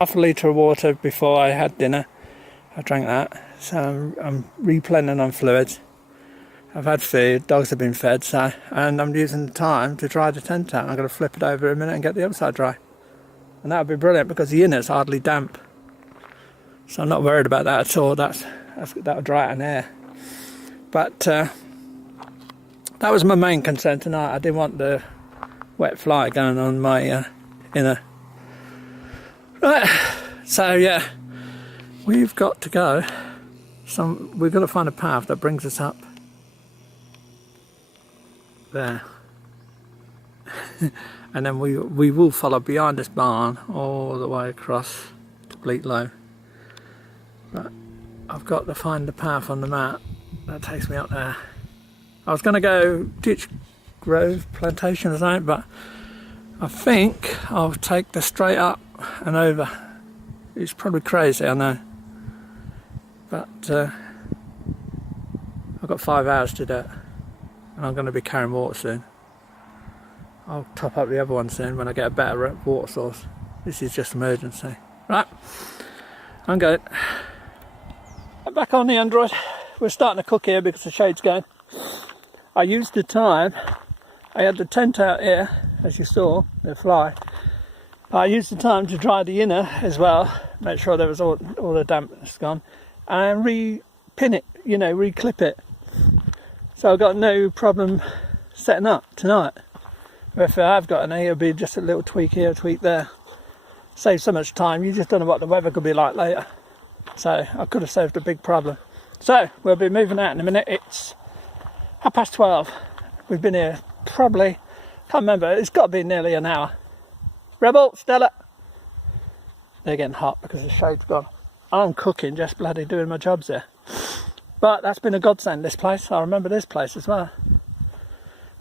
half a litre of water before I had dinner. I drank that, so I'm replenishing on fluids. I've had food, dogs have been fed, and I'm using the time to dry the tent out. I'm going to flip it over a minute and get the outside dry. And that would be brilliant because the inner's hardly damp. So I'm not worried about that at all. That'll dry out in air. But that was my main concern tonight. I didn't want the wet fly going on my inner. Right, so yeah, we've got to go. We've got to find a path that brings us up there. And then we will follow behind this barn all the way across to Bleaklow. But I've got to find the path on the map that takes me up there. I was going to go Ditch Clough Plantation or something, but I think I'll take the straight up and over. It's probably crazy, I know, but I've got 5 hours to do it, and I'm going to be carrying water soon. I'll top up the other one soon when I get a better water source. This is just emergency. Right, I'm going. I'm back on the Android. We're starting to cook here because the shade's going. I used the time, I had the tent out here, as you saw, the fly. I used the time to dry the inner as well, make sure there was all the dampness gone, and re-pin it, re-clip it. So I've got no problem setting up tonight. If I have got any, it'll be just a little tweak here, a tweak there. Save so much time, you just don't know what the weather could be like later. So I could have saved a big problem. So we'll be moving out in a minute. It's 12:30. We've been here probably, can't remember, it's got to be nearly an hour. Rebel, Stella. They're getting hot because the shade's gone. I'm cooking, just bloody doing my jobs here. But that's been a godsend, this place. I remember this place as well.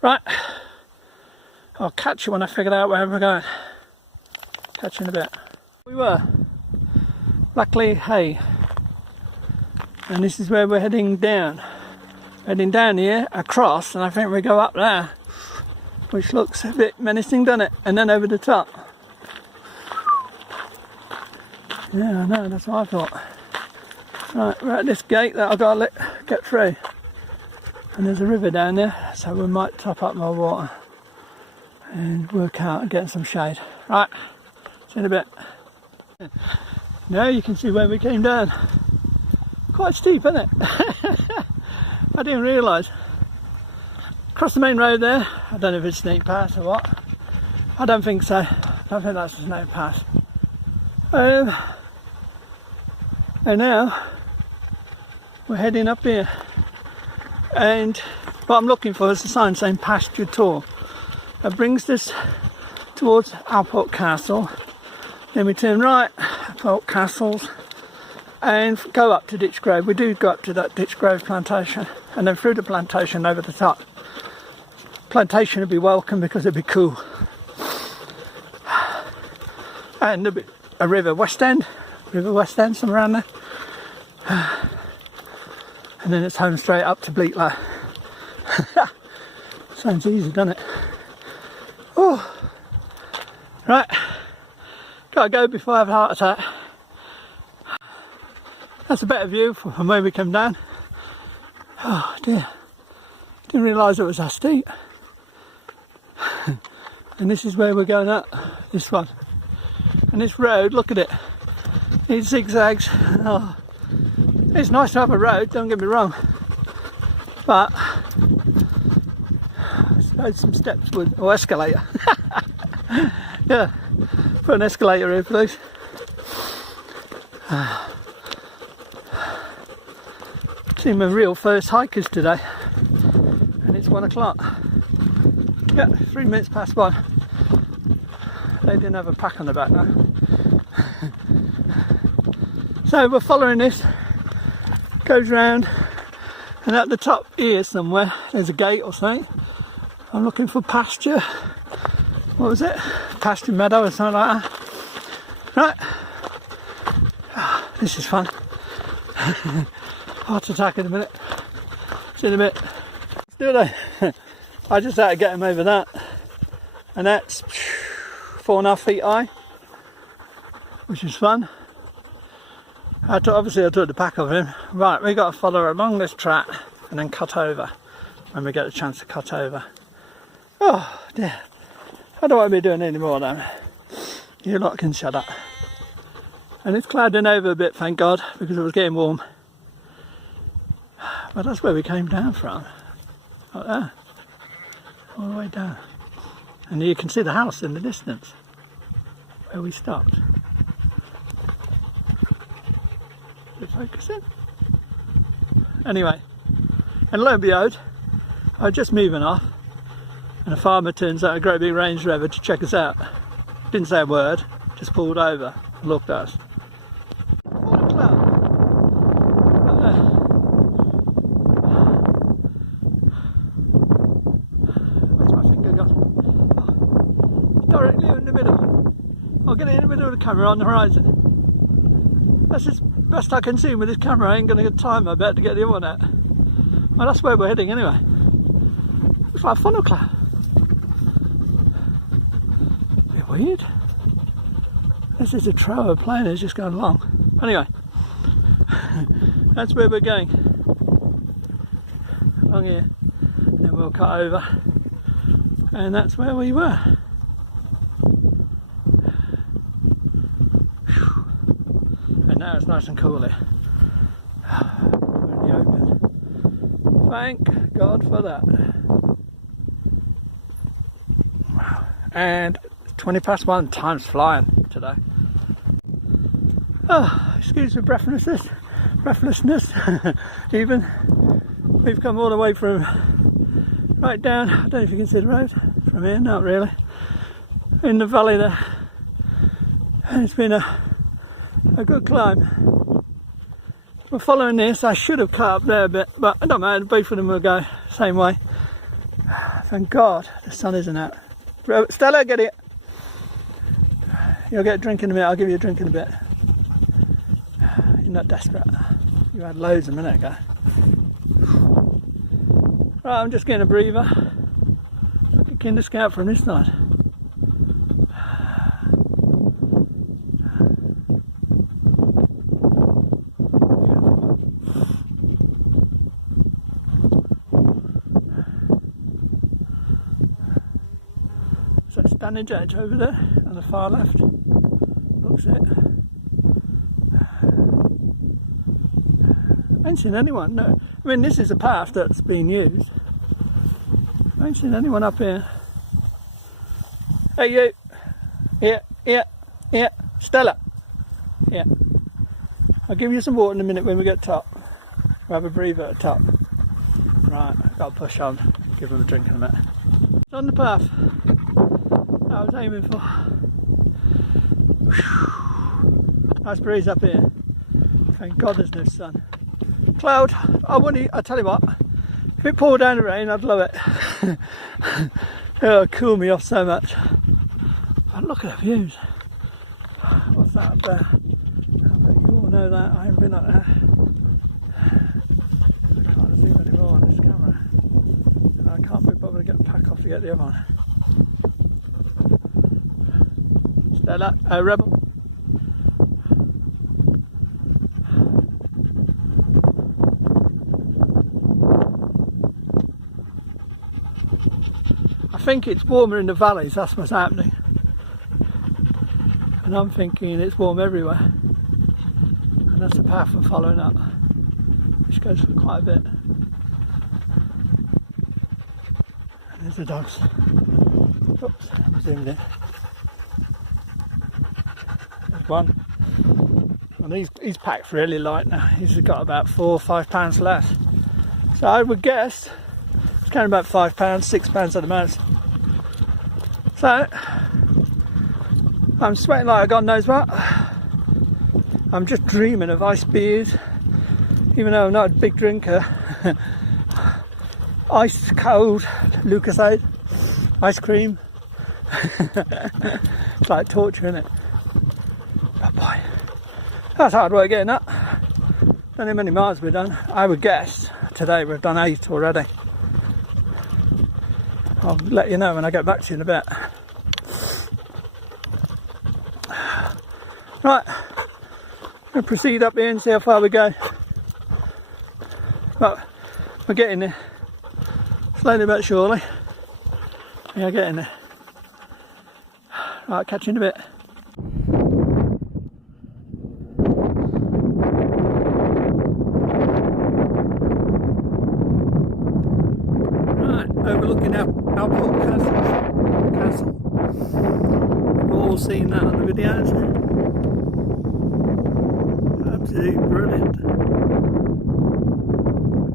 Right. I'll catch you when I figure out where we're going. Catch you in a bit. We were Blackley Hey. And this is where we're heading down. Heading down here, across, and I think we go up there. Which looks a bit menacing, doesn't it? And then over the top. Yeah, I know, that's what I thought. Right, we're at this gate that I've got to get through. And there's a river down there, so we might top up my water and work out and get some shade. Right, see you in a bit. Now you can see where we came down. Quite steep, isn't it? I didn't realise. Across the main road there, I don't know if it's Snake Pass or what. I don't think so. I don't think that's the Snake Pass. And now we're heading up here, and what I'm looking for is a sign saying Pasture Tor. That brings us towards Alport Castle. Then we turn right, Alport Castles, and go up to Ditch Clough. We do go up to that Ditch Clough Plantation, and then through the plantation over the top. Plantation would be welcome because it'd be cool. And there'd be a River Westend, somewhere around there. And then it's home straight up to Bleaklow. Sounds easy, doesn't it? Oh, right. Gotta go before I have a heart attack. That's a better view from where we came down. Oh dear. Didn't realise it was that steep. And this is where we're going up, this one. And this road, look at it. It zigzags. Oh, it's nice to have a road, don't get me wrong. But I suppose some steps would, or escalator. Yeah, put an escalator here, please. See my real first hikers today, and it's 1 o'clock. Yeah, 3 minutes past 1. They didn't have a pack on the back now. So we're following this, goes round, and at the top here somewhere there's a gate or something. I'm looking for pasture. What was it? Pasture meadow or something like that. Right. Oh, this is fun. Heart attack in a minute. See you in a bit. Let's do it. I just had to get him over that. And that's 4.5 feet high. which is fun. Obviously I took the pack of him. Right, we got to follow along this track and then cut over when we get a chance to cut over. Oh dear, I don't want to be doing any more then. You lot can shut up. And it's clouding over a bit, thank God, because it was getting warm. But that's where we came down from, like there, all the way down. And you can see the house in the distance where we stopped. Is it focusing? Anyway, and lo and behold, I was just moving off and a farmer turns out a great big Range Rover to check us out. Didn't say a word, just pulled over and looked at us. Where's my finger gone? Oh, directly in the middle. I'll get it in the middle of the camera on the horizon. That's as best I can see with this camera. I ain't going to get time, I bet, to get the other one out. Well, that's where we're heading anyway. Looks like a funnel cloud. Bit weird. This is a trail of planers just going along. Anyway, that's where we're going. Along here. Then we'll cut over. And that's where we were. And now it's nice and cool here. We're in the open. Thank God for that. And 20 past 1, time's flying today. Oh, excuse me, breathlessness even. We've come all the way from right down, I don't know if you can see the road from here, not really, in the valley there. And it's been a good climb. We're following this. I should have cut up there a bit, but I don't matter, both of them will go the same way. Thank God the sun isn't out. Stella, get it. You'll get a drink in a minute, I'll give you a drink in a bit. You're not desperate. You had loads a minute ago. Right, I'm just getting a breather. Looking to scout from this side. So it's Stanage Edge over there on the far left. Looks it. I ain't seen anyone, no. I mean, this is a path that's being used. I ain't seen anyone up here. Hey you! Here, Stella! Yeah. I'll give you some water in a minute when we get top. We'll have a breather at the top. Right, I've got to push on. Give them a drink in a minute. It's on the path I was aiming for. Nice breeze up here. Thank God there's no sun. Cloud, I tell you what, if it poured down the rain, I'd love it. It'll cool me off so much. But look at the views. What's that up there? I bet you all know that. I haven't been up there. I can't zoom anymore on this camera. I can't be bothered to get the pack off to get the other one. Stella, Rebel. I think it's warmer in the valleys, that's what's happening. And I'm thinking it's warm everywhere. And that's the path I'm following up, which goes for quite a bit. And there's the dogs. Oops, I'm zoomed in. There's one. And he's packed really light now. He's got about 4 or 5 pounds less. So I would guess it's carrying about 5 pounds, 6 pounds at the most. So I'm sweating like God knows what. I'm just dreaming of iced beers, even though I'm not a big drinker. Ice cold Lucasade, ice cream. It's like torture, isn't it? Oh boy, that's hard work getting that. Don't know how many miles we've done. I would guess today we've done 8 already. I'll let you know when I get back to you in a bit. Right, we'll proceed up here and see how far we go. But we're getting there. Slowly but surely. We are getting there. Right, catch you in a bit. Right, overlooking Alport Castles Castle. We've all seen that on the videos. Absolutely brilliant.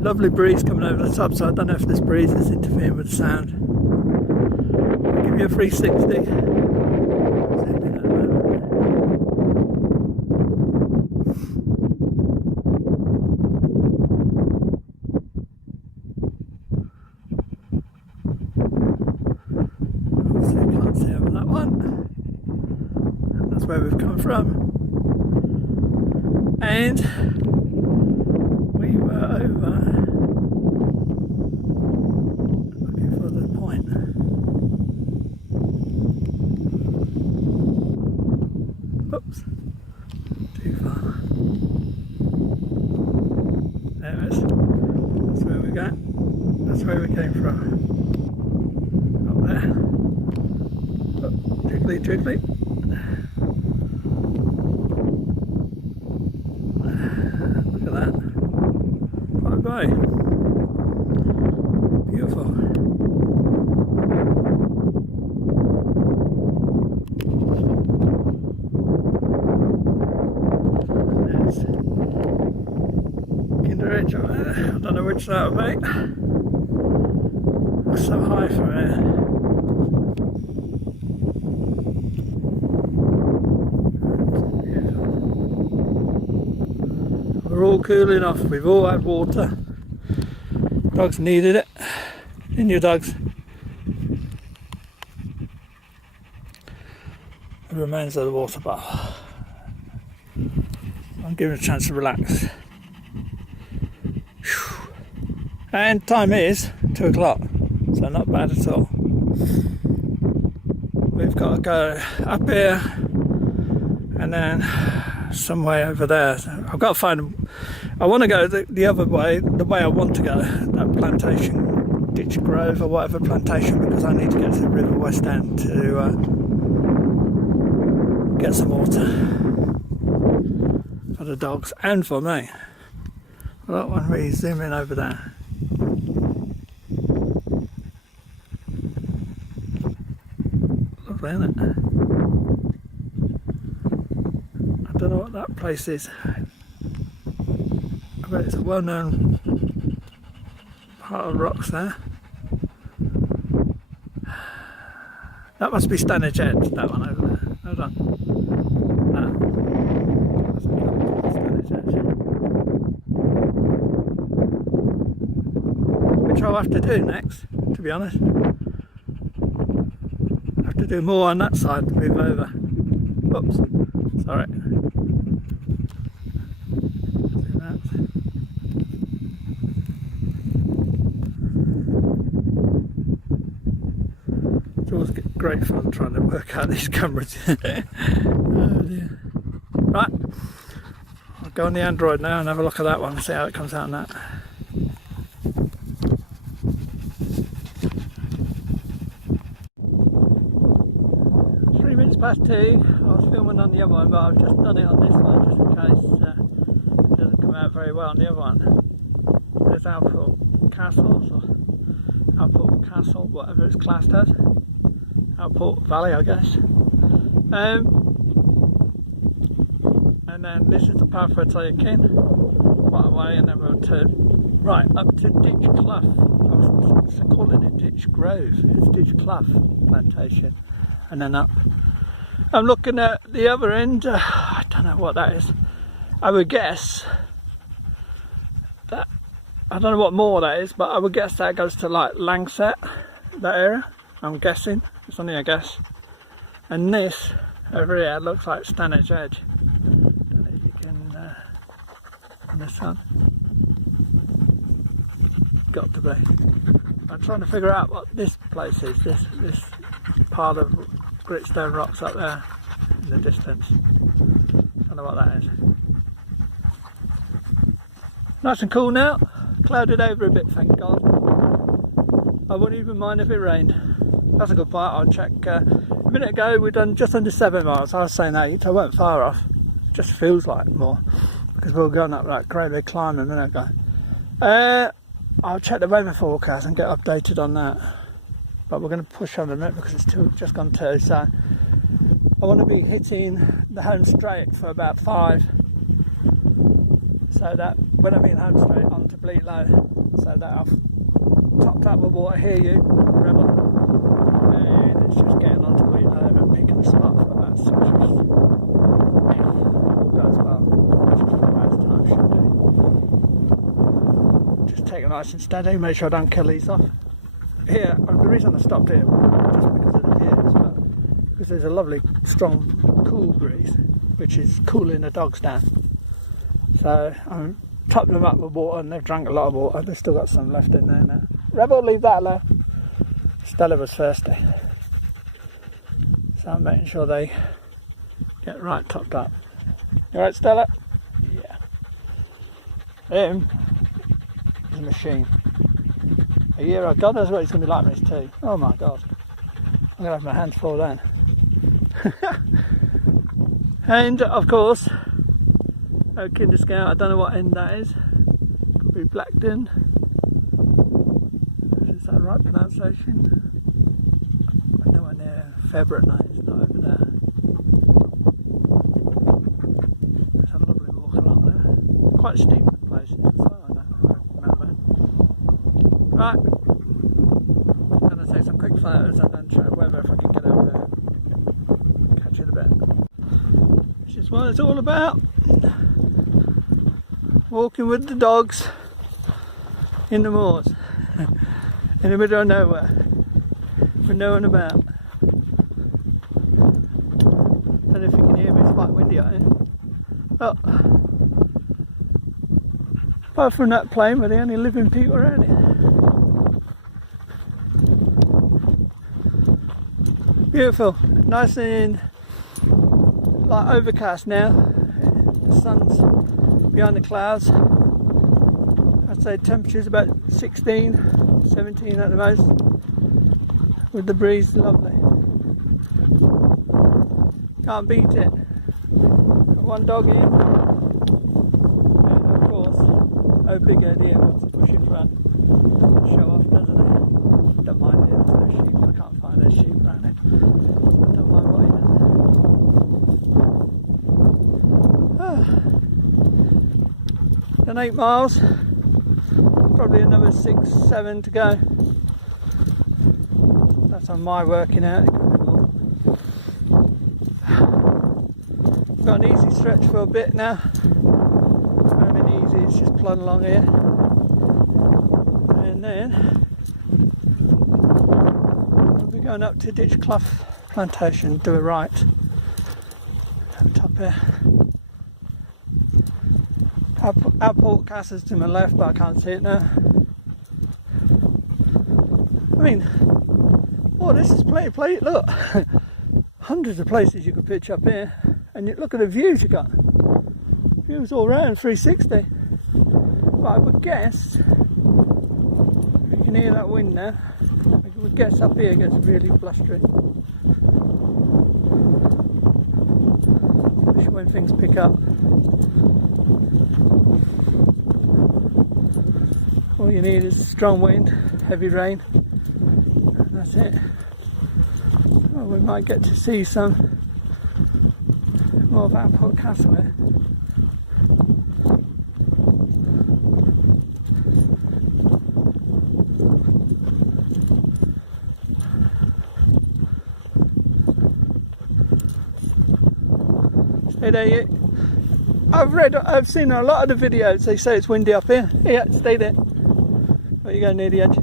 Lovely breeze coming over the top, so I don't know if this breeze is interfering with the sound. I'll give you a 360. Obviously you can't see over that one. That's where we've come from. And we were over looking for the point. Oops, too far. There it is. That's where we go. That's where we came from. Up there. Oh, twiggly, twiggly. Look at that. Bye bye. Beautiful. There's Kinderidge up there. I don't know which that would be. Looks so high from here. We're all cooling off, we've all had water. Dogs needed it. In your dogs. The remains of the water bottle. I'm giving it a chance to relax. And time is 2 o'clock, so not bad at all. We've got to go up here and then some way over there. So I've got to find, I want to go the other way, the way I want to go, that plantation, Ditch Grove or whatever plantation, because I need to get to the River Westend to get some water for the dogs and for me. Well, when we zoom in over there. Lovely, isn't it? I don't know what that place is. I bet it's a well-known part of the rocks there. That must be Stanage Edge, that one over there. Hold on. Stanage Edge. Which I'll have to do next, to be honest. I have to do more on that side to move over. Oops, sorry. It's always great fun trying to work out these cameras. Oh dear. Right, I'll go on the Android now and have a look at that one and see how it comes out on that. Past 2, I was filming on the other one, but I've just done it on this one just in case it doesn't come out very well on the other one. There's Alport Castles, or Alport Castle, whatever it's classed as. Alport Valley, I guess. And then this is the path we're taking, quite a way, and then we'll turn right up to Ditch Clough. I was calling it Ditch Grove, it's Ditch Clough Plantation, and then up. I'm looking at the other end, I don't know what that is. I would guess that, I don't know what moor that is, but I would guess that goes to like Langsett, that area, I'm guessing, it's only a guess. And this over here looks like Stanage Edge. Don't know if you can, on this one. Got to be. I'm trying to figure out what this place is, this part of gritstone rocks up there in the distance. Don't know what that is. Nice and cool now. Clouded over a bit, thank God. I wouldn't even mind if it rained. That's a good part. I'll check. A minute ago we'd done just under 7 miles. I was saying 8, I weren't far off. It just feels like more because we were going up that great big climb a minute ago. I'll check the weather forecast and get updated on that. But we're going to push on a minute because it's just gone 2. So I want to be hitting the home straight for about 5. So that when I mean home straight onto Bleaklow, so that I've topped up with water here, you rebel, and it's just getting onto Bleaklow and picking a spot for about 6 weeks. All goes well, which is what most times should do. Just take it nice and steady, make sure I don't kill these off. Here, the reason I stopped here wasn't just because of the views, but because there's a lovely strong cool breeze, which is cooling the dogs down. So I'm topping them up with water, and they've drank a lot of water. They've still got some left in there now. Rebel, leave that alone. Stella was thirsty, so I'm making sure they get right topped up. You alright, Stella? Yeah. Him is a machine. A year ago, God knows what he's going to be like when he's 2. Oh my God. I'm going to have my hands full then. And of course, Kinder Scout, I don't know what end that is. Could be Blackton. Is that the right pronunciation? I know we're near February night, it's not over there. There's a lovely walk along there. Quite steep places as well, I remember. Right. I'm going to take some quick photos and then show weather if I can get over there. Catch you in a bit. Which is what it's all about. Walking with the dogs in the moors, in the middle of nowhere, with no one about. I don't know if you can hear me, it's quite windy out here. Oh. Apart from that plain, we're the only living people around here. Beautiful, nice and like overcast now. The sun's behind the clouds. I'd say temperature's about 16, 17 at the most. With the breeze, lovely. Can't beat it. Got one dog in, and of course, oh big head here wants to push in front. Show off, doesn't it? Don't mind it, there's sheep, I can't find a sheep around it. So I don't mind what he does. Done 8 miles, probably another 6, 7 to go. That's on my working out. Got an easy stretch for a bit now. I mean easy, it's just plodding along here. And then we'll be going up to Ditch Clough Plantation, do a right. Up top here. Alport Castles to my left, but I can't see it now. I mean, oh, this is plenty of place. Look, hundreds of places you could pitch up here, and you look at the views you got. Views all round 360. But I would guess, you can hear that wind now. I would guess up here it gets really blustery. Especially when things pick up. All you need is strong wind, heavy rain, and that's it. Well, we might get to see some more of Alport Castle here. Stay there, you. I've seen a lot of the videos, they say it's windy up here. Yeah, stay there. But you go near the edge.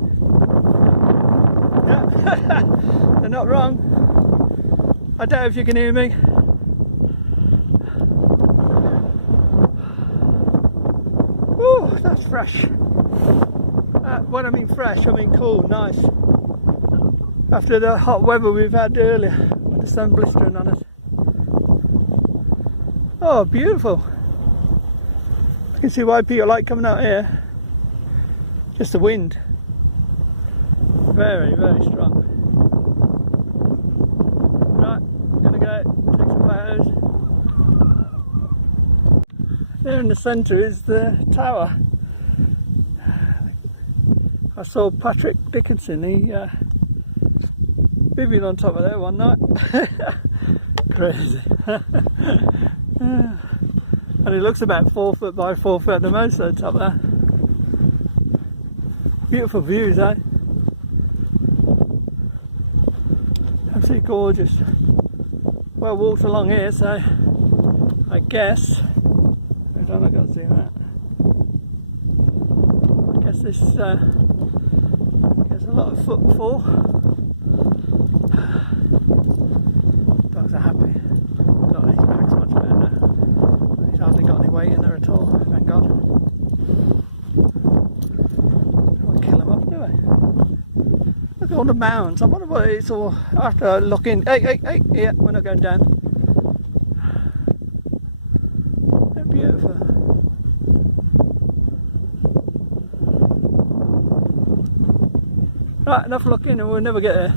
Yeah, they're not wrong. I doubt if you can hear me. Ooh, that's fresh. When I mean fresh, I mean cool, nice. After the hot weather we've had earlier, with the sun blistering on us. Oh, beautiful. I can see why people like coming out here. Just the wind. Very, very strong. Right, I'm gonna go take some photos. There in the centre is the tower. I saw Patrick Dickinson, he bivvied on top of there one night. Crazy. And it looks about 4 foot by 4 foot at the most at the top there. Beautiful views, eh? Absolutely gorgeous. Well walked along here, so I guess, I don't know, I can't see that. I guess this gets a lot of footfall. Dogs are happy. Not his back's much better now. He's hardly got any weight in there at all, thank God. Don't kill him off, do I? Look at all the mounds. I wonder what it's all after looking. Hey, yeah, we're not going down. They're beautiful. Right, enough looking and we'll never get there.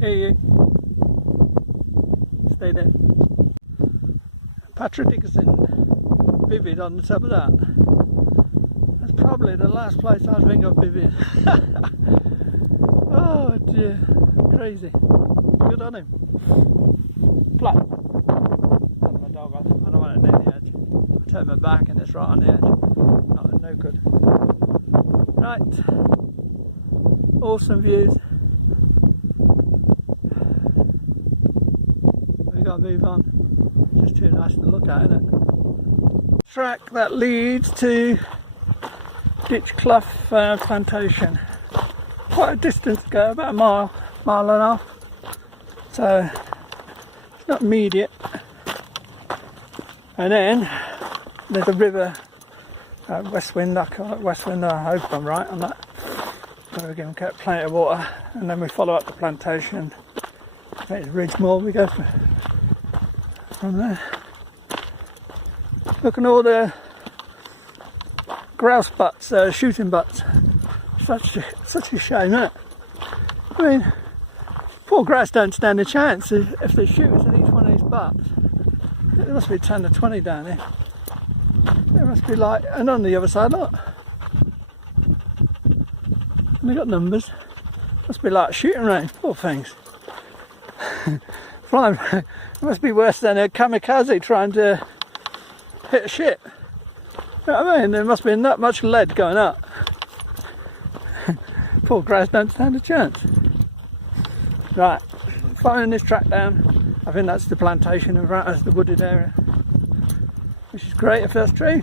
Hey, you. Stay there. Patrick Dickinson bivvied on the top of that. That's probably the last place I think of bivvying. Oh dear, crazy. Good on him. Flat. My dog off. I don't want it near the edge. I turn my back and it's right on the edge. No good. Right. Awesome views. We've got to move on. It's just too nice to look at, isn't it? Track that leads to Ditch Clough Plantation. Quite a distance to go, about a mile and a half. So it's not immediate. And then there's a river, Westend, I call it Westend, I hope I'm right on that. So we can get plenty of water, and then we follow up the plantation. I think it's Ridgewalk Moor we go from there. Look at all the grouse butts, shooting butts. Such a shame, isn't it? I mean, poor grouse don't stand a chance if they shoot us in each one of these butts. There must be 10 or 20 down here. There must be like, and on the other side, look. And they got numbers. Must be like a shooting range, poor things. Flying, it must be worse than a kamikaze trying to hit a ship. You know what I mean? There must be not much lead going up. Poor grouse don't stand a chance. Right, following this track down, I think that's the plantation in front of the wooded area, which is great if that's true.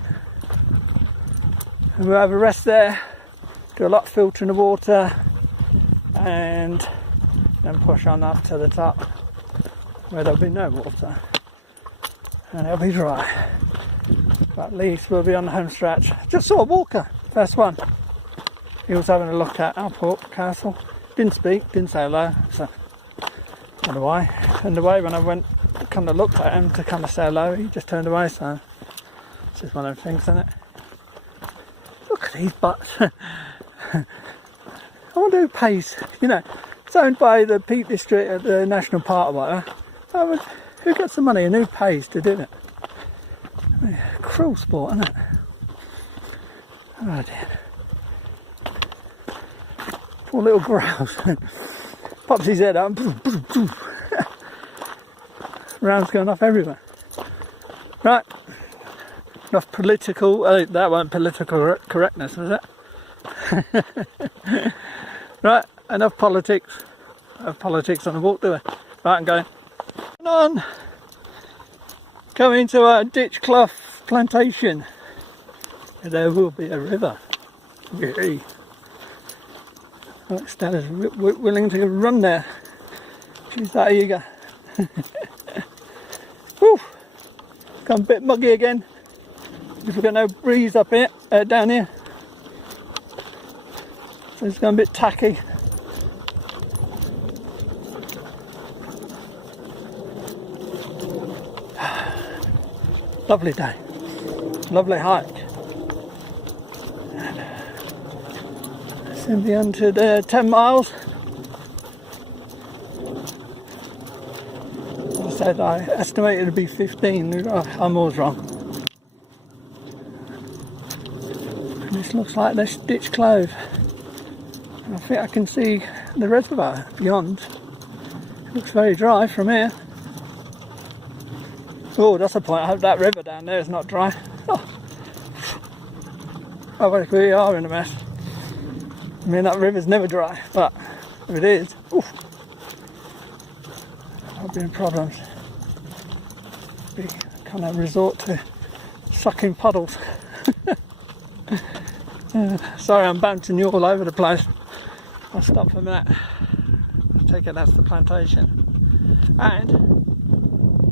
And we'll have a rest there, do a lot of filtering of water, and then push on up to the top where there'll be no water and it'll be dry. But at least we'll be on the home stretch. Just saw a walker, first one. He was having a look at Alport Castle. Didn't speak, didn't say hello, so I don't know why. Turned away when I went, kind of looked at him to kind of say hello. He just turned away, so it's just one of those things, isn't it? Look at these butts. I wonder who pays, you know, it's owned by the Peak District at the National Park or whatever. Who gets the money and who pays to do it? I mean, cruel sport, isn't it? Oh dear. Poor little grouse. Pops his head up. Rounds going off everywhere. Right. Enough political. That wasn't political correctness, was it? Right. Enough politics. Enough politics on the walk, do we? Right, I'm going. On. Coming to a Ditch Clough Plantation. There will be a river. Yay. Stella's willing to run there. She's that eager. Whew. Gone a bit muggy again. If we've got no breeze up here, down here, so it's going a bit tacky. Lovely day, lovely hike. Soon be under 10 miles. I said I estimated it to be 15. I'm always wrong. And this looks like this Ditch Clough. I think I can see the reservoir beyond. It looks very dry from here. Oh, that's a point. I hope that river down there is not dry. Oh, well, we are in a mess. I mean, that river's never dry, but if it is, oof, I'll be in problems. Be kind of resort to sucking puddles. Sorry, I'm bouncing you all over the place. I'll stop for a minute. I take it that's the plantation. And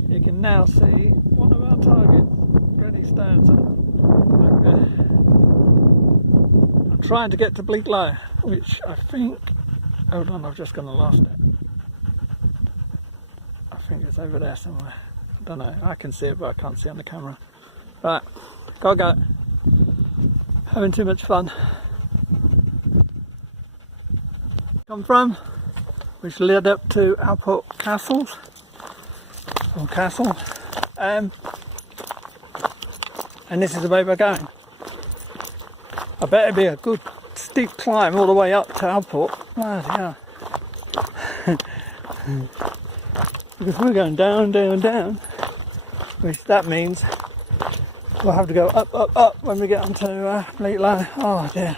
you can now see one of our targets, Grinah Stones. I'm trying to get to Bleaklow, which I think, hold on, I've just gone and lost it. I think it's over there somewhere. I don't know, I can see it but I can't see on the camera. Right, gotta go. Having too much fun. Come from, which led up to Alport Castles. Or Castle. And this is the way we're going. I bet it'd be a good steep climb all the way up to Alport. Yeah. Because we're going down, down, down. Which that means we'll have to go up, up, up when we get onto Bleaklow. Oh dear.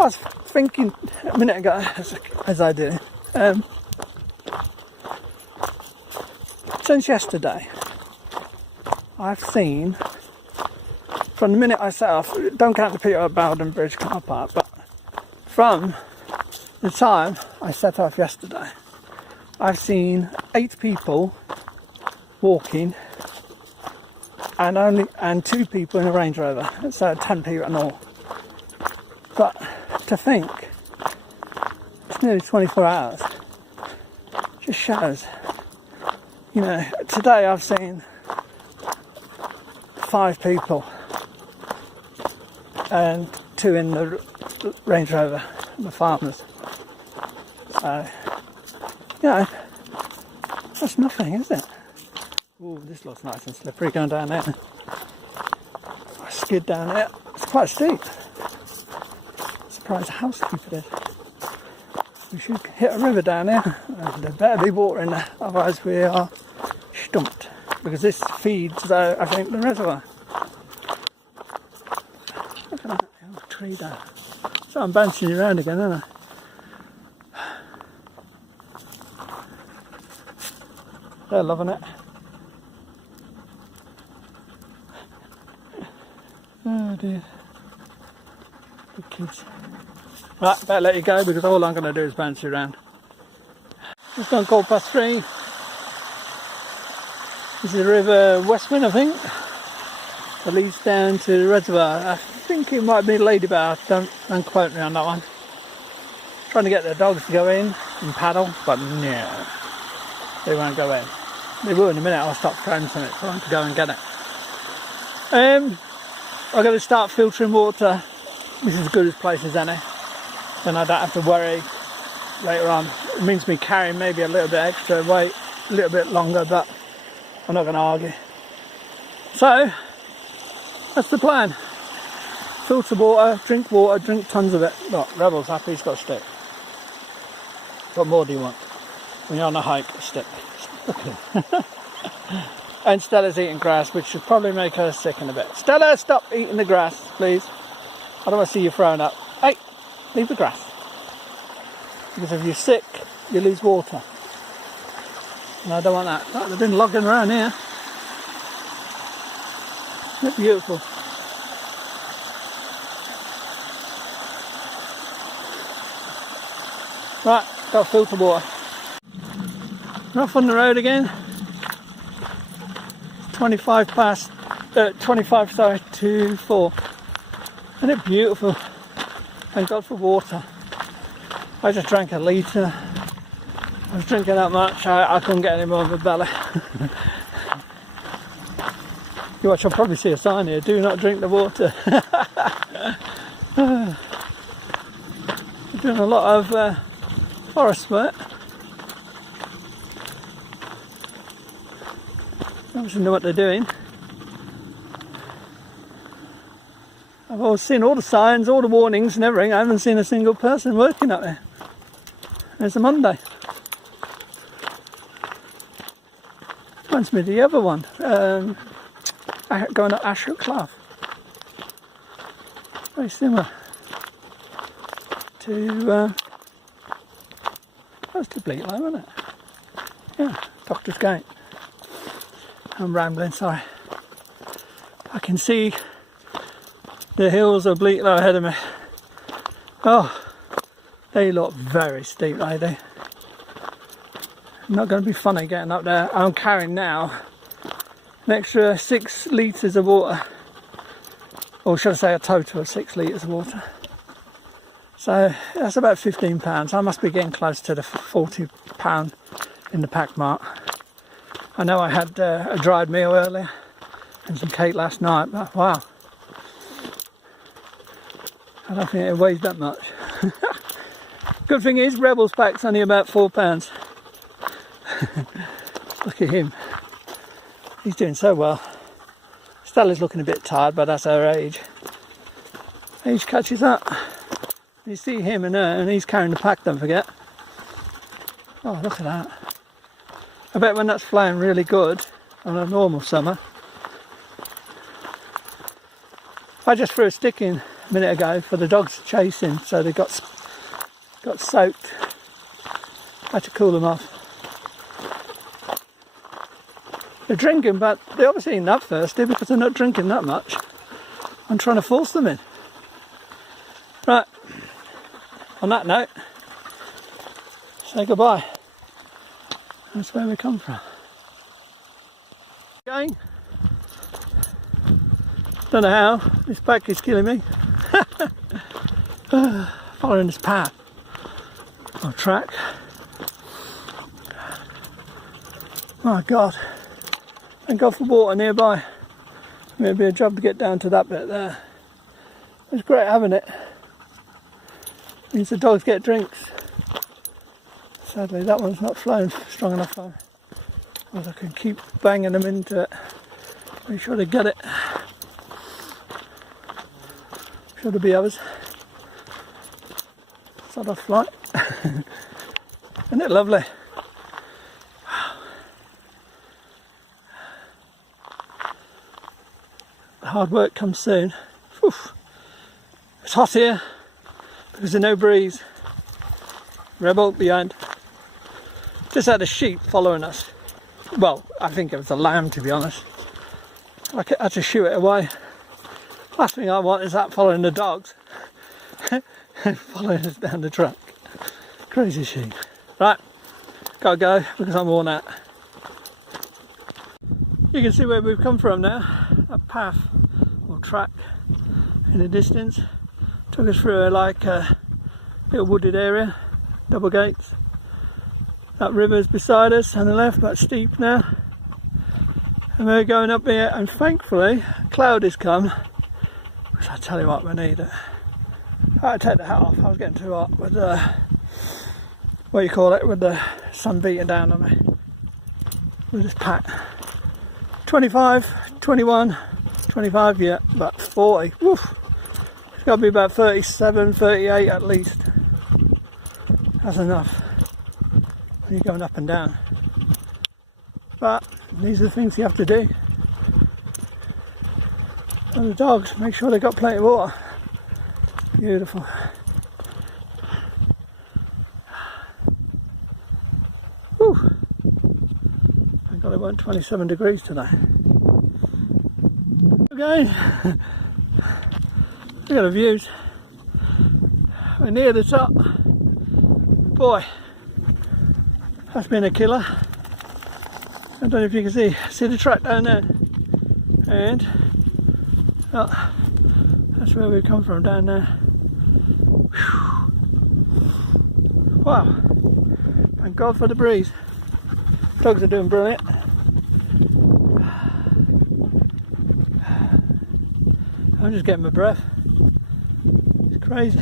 I was thinking a minute ago, as I did, since yesterday, I've seen, from the minute I set off, don't count the people at Belgian Bridge car park, but from the time I set off yesterday, I've seen 8 people walking and 2 people in a Range Rover, so 10 people in all. But to think, it's nearly 24 hours, just shows. You know, today I've seen 5 people and 2 in the Range Rover, the farmers. So, you know, that's nothing, is it? Oh, this looks nice and slippery going down there. I skid down there. It's quite steep. Surprised how steep it is. We should hit a river down there. There better be water in there, otherwise we are stumped. Because this feeds, I think, the reservoir. Look at that little tree there. So I'm bouncing you around again, aren't I? They're loving it. Oh dear. Good kids. Right, better let you go because all I'm going to do is bounce you around. Just gone 3:15. This is River Westend, I think. That leads down to the reservoir. I think it might be Ladybird, don't quote me on that one. Trying to get the dogs to go in and paddle, but no, they won't go in. They will in a minute. I'll stop throwing something for them to go and get it. I'm going to start filtering water. This is as good a place as any. Then I don't have to worry later on. It means me carrying maybe a little bit extra weight, a little bit longer, but I'm not going to argue. So, that's the plan. Filter water, drink tons of it. Look, Rebel's happy, he's got a stick. What more do you want? When you're on a hike, a stick. Look at him. And Stella's eating grass, which should probably make her sick in a bit. Stella, stop eating the grass, please. I don't want to see you throwing up. Hey, leave the grass. Because if you're sick, you lose water. And I don't want that. Oh, they've been logging around here. Isn't it beautiful? Right, got filter water. We're off on the road again. 25 past, 25 sorry, to 4. Isn't it beautiful? Thank God for water. I just drank a litre. I was drinking that much, I couldn't get any more of a belly. You watch, I'll probably see a sign here, do not drink the water. I'm doing a lot of forest work. Obviously know what they're doing. I've always seen all the signs, all the warnings and everything. I haven't seen a single person working up there. It's a Monday. Reminds me of the other one, going to Pasture Tor. Very similar to, close to Bleaklow, isn't it? Yeah, Doctor's Gate. I'm rambling, sorry. I can see the hills of Bleaklow ahead of me. Oh, they look very steep, they do. Not going to be funny getting up there. I'm carrying now an extra 6 litres of water, or should I say a total of 6 litres of water. So that's about £15. I must be getting close to the £40 in the pack mark. I know I had a dried meal earlier and some cake last night, but wow, I don't think it weighs that much. Good thing is Rebel's pack's only about £4. Look at him, he's doing so well. Stella's looking a bit tired, but that's her age. Age catches up. You see him and her, and he's carrying the pack, don't forget. Oh, look at that. I bet when that's flying really good on a normal summer. I just threw a stick in a minute ago for the dogs chasing, so they got soaked. I had to cool them off. They're drinking, but they're obviously not thirsty because they're not drinking that much. I'm trying to force them in. Right, on that note, say goodbye. That's where we come from. Going. Don't know how, this back is killing me. Following this path or track. My God. Thank God for water nearby. Maybe a job to get down to that bit there. It's great having it. Means the dogs get drinks. Sadly that one's not flowing strong enough though. Well, I can keep banging them into it. Make sure they get it. Sure to be others. Sort of flight. Isn't it lovely? Hard work comes soon. Whew. It's hot here because there's no breeze. Rebel behind. Just had a sheep following us. Well, I think it was a lamb, to be honest. I had to shoo it away. Last thing I want is that following the dogs. Following us down the track. Crazy sheep. Right, gotta go because I'm worn out. You can see where we've come from now. That path or track in the distance took us through a little wooded area, double gates. That river's beside us on the left, but steep now. And we're going up here, and thankfully cloud has come, which I tell you what, we need it. I had to take the hat off, I was getting too hot with what you call it, with the sun beating down on me with this pack. 25, 21, 25, yeah, about 40. Woof. It's got to be about 37, 38 at least. That's enough when you're going up and down. But these are the things you have to do. And the dogs, make sure they've got plenty of water. Beautiful. Whew. Thank God it weren't 27 degrees today. Okay, look at the views. We're near the top. Boy, that's been a killer. I don't know if you can see the track down there. And oh, that's where we've come from, down there. Whew. Wow, thank God for the breeze. Dogs are doing brilliant. I'm just getting my breath. It's crazy.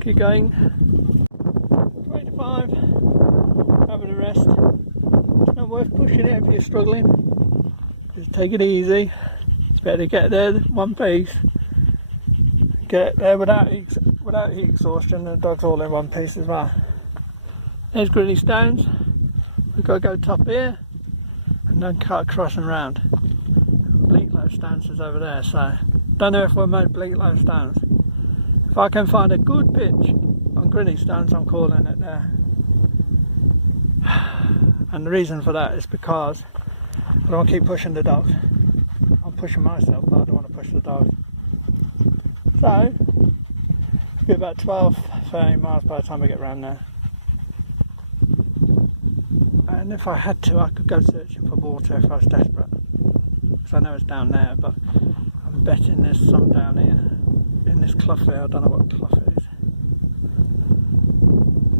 Keep going. 25. Having a rest. It's not worth pushing it if you're struggling. Just take it easy. It's better to get there one piece. Get there without heat exhaustion, and the dog's all in one piece as well. There's Grinah Stones. We've got to go top here and then cut across and round. Bleaklow Stones is over there, so don't know if we'll make Bleaklow Stones. If I can find a good pitch on Grinah Stones, I'm calling it there. And the reason for that is because I don't want to keep pushing the dogs. I'm pushing myself, but I don't want to push the dogs. So, it'll be about 12-13 miles by the time we get round there. And if I had to, I could go searching for water if I was desperate. Because I know it's down there, but I'm betting there's some down here. In this clough here, I don't know what clough it is.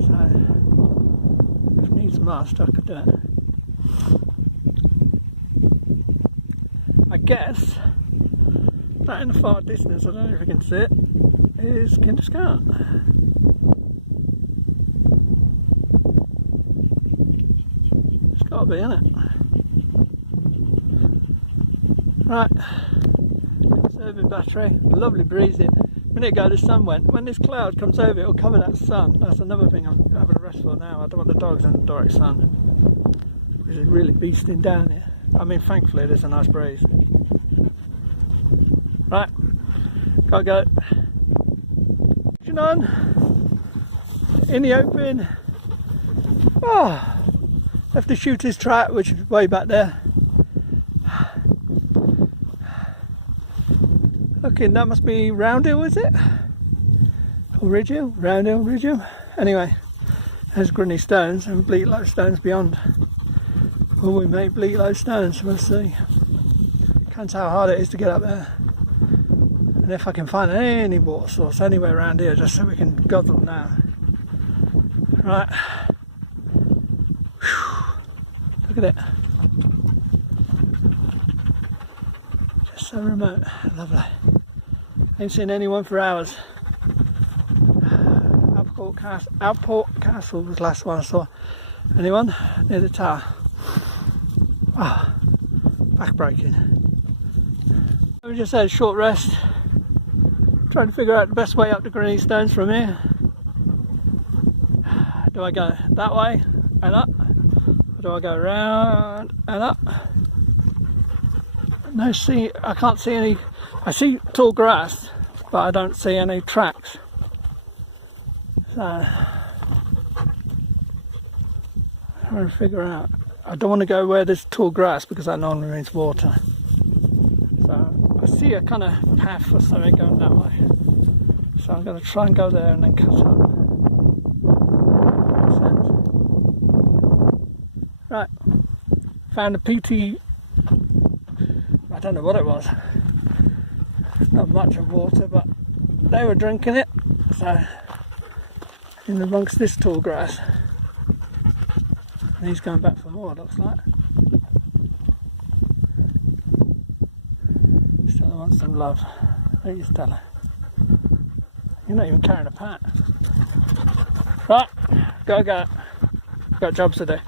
So, if needs must, I could do it. I guess, that in the far distance, I don't know if you can see it, is Kinderscout. It's got to be, isn't it? Right, conserving battery, lovely breezy. A minute ago the sun went. When this cloud comes over, it'll cover that sun. That's another thing I'm having a rest for now. I don't want the dogs in the direct sun, which is really beasting down here. I mean, thankfully there's a nice breeze. Right, gotta go. Action on, in the open. Oh, left the shooter's track, which is way back there. Looking, that must be Roundhill, is it? Or Ridgehill? Roundhill, Ridgehill. Anyway, there's Grinah Stones and Bleaklow Stones beyond. Will we make Bleaklow Stones? We'll see. Can't tell how hard it is to get up there. And if I can find any water source anywhere around here, just so we can guzzle them down. Right. Whew. Look at it. Just so remote. Lovely. Ain't seen anyone for hours. Alport Castle was the last one I saw. Anyone? Near the tower. Ah, back breaking. We just had a short rest. Trying to figure out the best way up to Grinah Stones from here. Do I go that way and up? Or do I go round and up? No, I can't see any. I see tall grass, but I don't see any tracks. So I'm trying to figure out. I don't want to go where there's tall grass because that normally means water. So I see a kind of path or something going that way. So I'm going to try and go there and then cut up. Right, found a PT. I don't know what it was. Not much of water, but they were drinking it. So in amongst this tall grass. And he's going back for more, looks like. Still wants some love. What you tell her? You're not even carrying a pat. Right, go. Got jobs to do.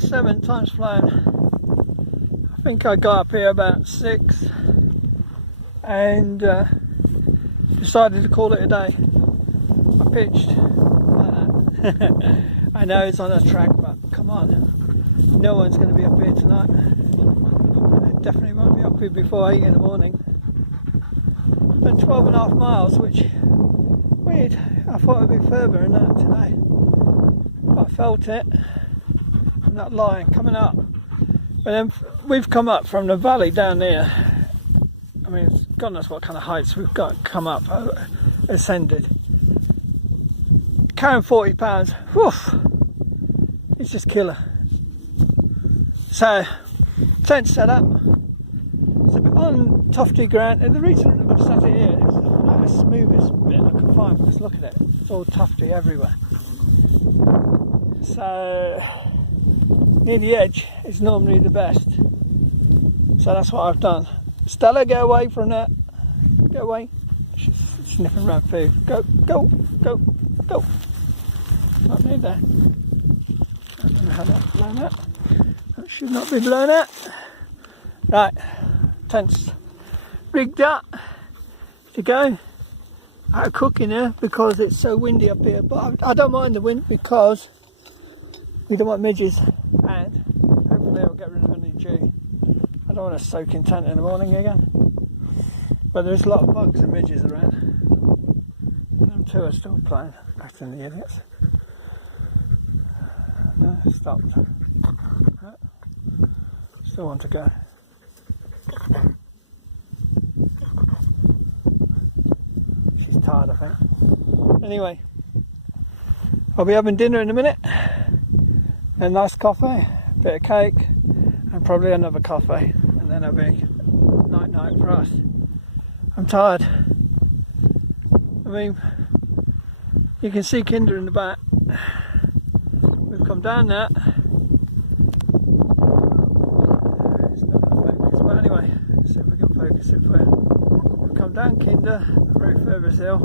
7, time's flown. I think I got up here about 6 and decided to call it a day. I pitched like that. I know it's on a track, but come on, no one's going to be up here tonight. They definitely won't be up here before 8 in the morning. Done 12.5 miles, which weird. I thought it'd be further than that today, but I felt it. I'm not lying. Coming up, but then we've come up from the valley down there. I mean, God knows what kind of heights we've got come up, ascended. Carrying 40 pounds, whew, it's just killer. So, tent set up. It's a bit on tufty ground, and the reason I've sat it here is like the smoothest bit I could find, because look at it, it's all tufty everywhere. So, near the edge is normally the best. So that's what I've done. Stella, get away from that. Get away. She's sniffing around food. Go, go, go, go. Not near there. I don't know how that's blown out. That should not be blown out. Right, tent's rigged up to go. Out of cooking here because it's so windy up here. But I don't mind the wind because we don't want midges, and hopefully it'll get rid of any dew. I don't want to soak in tent in the morning again. But there's a lot of bugs and midges around. And them two are still playing, acting the idiots. No, stopped. Right. Still want to go. She's tired, I think. Anyway, I'll be having dinner in a minute. A nice coffee, bit of cake, and probably another coffee, and then it'll be night for us. I'm tired. I mean, you can see Kinder in the back. We've come down that. It's not going to focus, but anyway, let's see if we can focus it for you. We've come down Kinder, the very furthest hill,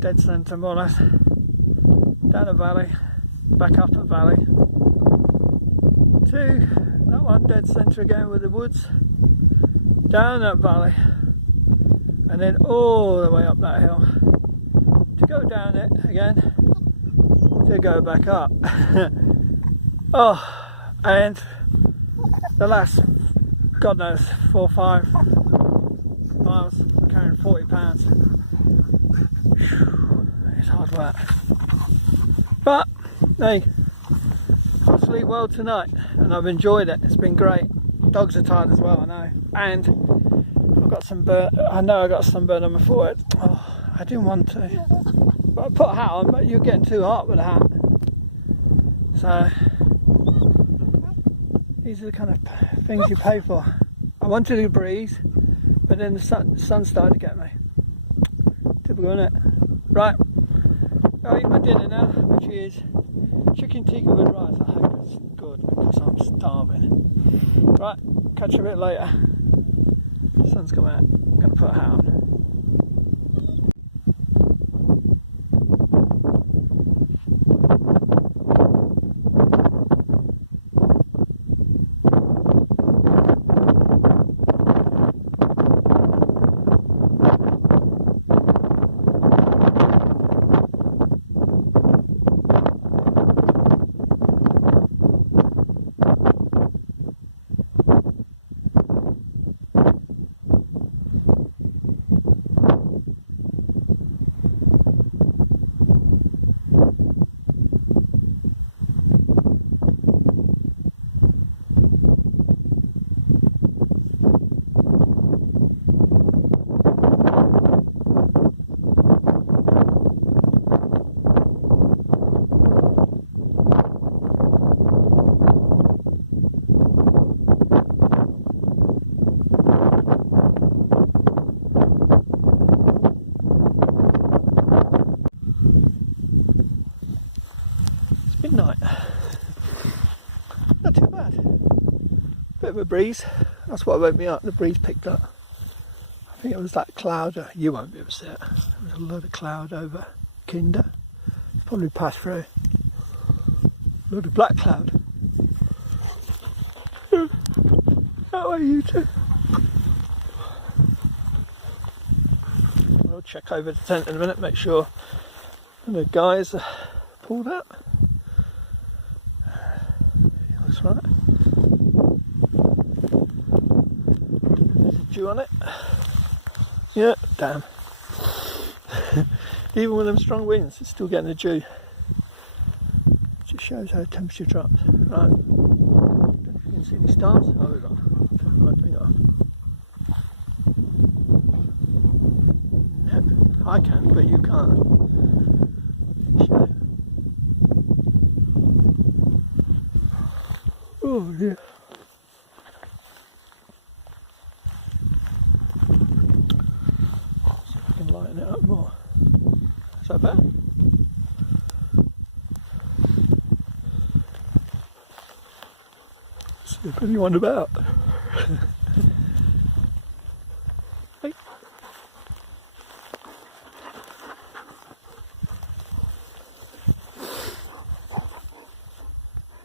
dead centre more or less, down a valley, back up a valley, to that one dead centre again with the woods, down that valley, and then all the way up that hill, to go down it again, to go back up. Oh, and the last, God knows, 4 or 5 miles, carrying 40 pounds. It's hard work. But, hey, I'll sleep well tonight, and I've enjoyed it. It's been great. Dogs are tired as well, I know. And I've got some burn. I know I got sunburn on my forehead. Oh, I didn't want to, but I put a hat on. But you're getting too hot with a hat. So these are the kind of things you pay for. I wanted a breeze, but then the sun started to get me. Typical, isn't it? Right, I'll eat my dinner now, which is chicken tikka with rice. I hope it's good because I'm starving. Right, catch you a bit later. The sun's come out. I'm going to put a hat on. Midnight. Not too bad. Bit of a breeze. That's what woke me up. The breeze picked up. I think it was that cloud. You won't be able to see it. There's a load of cloud over Kinder. Probably passed through. Load of black cloud. That way, you two. I'll check over the tent in a minute, make sure the guys are pulled out. Looks right. There's a dew on it. Yeah, damn. Even with them strong winds, it's still getting a dew. Just shows how the temperature drops. Right. Don't know if you can see any stars. Oh, we got. Right, we got. No, I can, but you can't. Show. Oh dear. See if I can lighten it up more. Is that better? See if anyone about. Hey.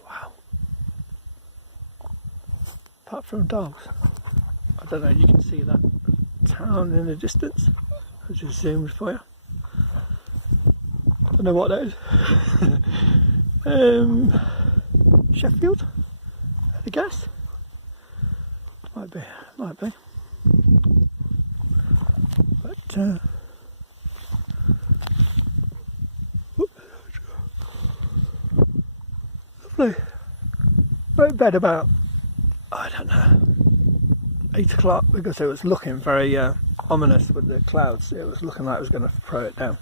Wow. Apart from dogs, I don't know, you can see that town in the distance. I just zoomed for you. Don't know what that is. Sheffield, I guess. Might be. But lovely. Went to bed about, I don't know, 8 o'clock, because it was looking very ominous with the clouds. It was looking like it was going to throw it down.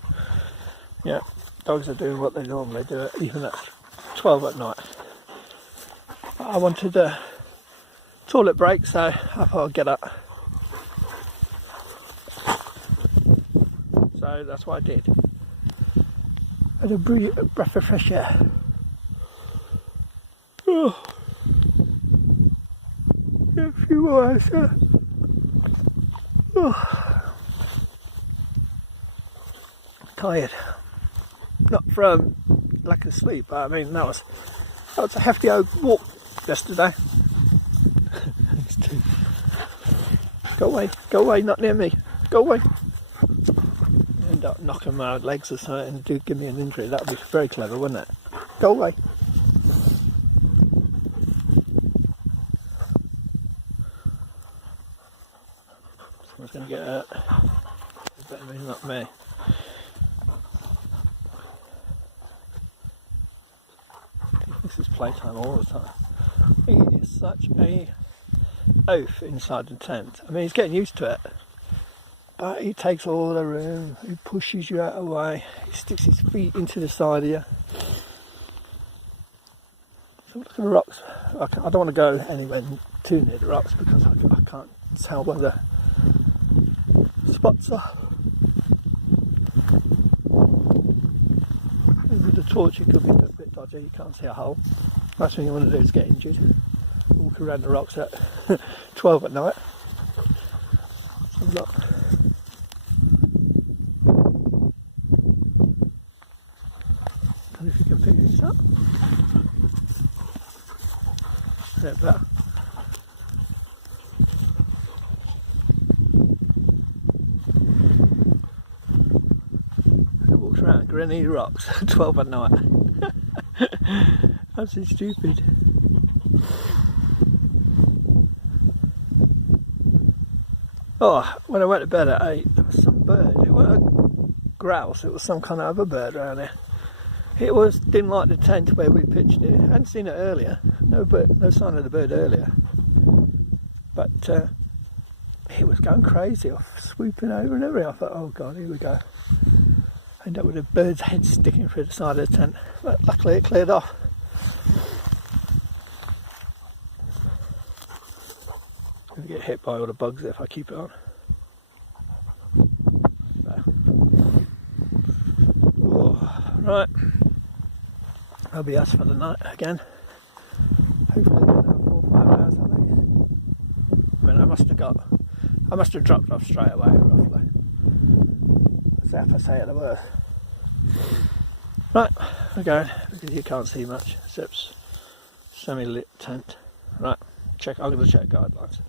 Yeah, dogs are doing what they normally do, even at 12 at night. I wanted a toilet break, so I thought I'd get up. So that's what I did. Had a breath of fresh air. Oh. Yeah, a few more hours. Oh. Tired. Not from lack of sleep, but I mean that was a hefty old walk yesterday. Go away, not near me. Go away. End up knocking my legs or something and do give me an injury. That would be very clever, wouldn't it? Go away. Someone's going to get hurt. Better me, not me. This is playtime all the time. He is such a oaf inside the tent. I mean, he's getting used to it, but he takes all the room, he pushes you out of the way, he sticks his feet into the side of you. So look at the rocks. I don't want to go anywhere too near the rocks because I can't tell where the spots are. And with the torch it could be a bit dodgy, you can't see a hole. Last thing you want to do is get injured. Walk around the rocks at 12 at night. So I'm not. Don't know if you can pick this up. There, better. It walks around Grinah rocks at 12 at night. Absolutely stupid. Oh, when I went to bed at 8, there was some bird. It wasn't a grouse, it was some kind of other bird around here. It didn't like the tent where we pitched it. I hadn't seen it earlier. No sign of the bird earlier. But it was going crazy, swooping over and everything. I thought, oh God, here we go. I ended up with a bird's head sticking through the side of the tent. But luckily it cleared off. I'm going to get hit by all the bugs if I keep it on. So. Oh, right. That'll be us for the night again. Hopefully another 4 or 5 hours at least. I mean, I must have dropped off straight away roughly. That's if I say it the worst. Right, we're going because you can't see much except semi-lit tent. Right, I'm going to check guidelines.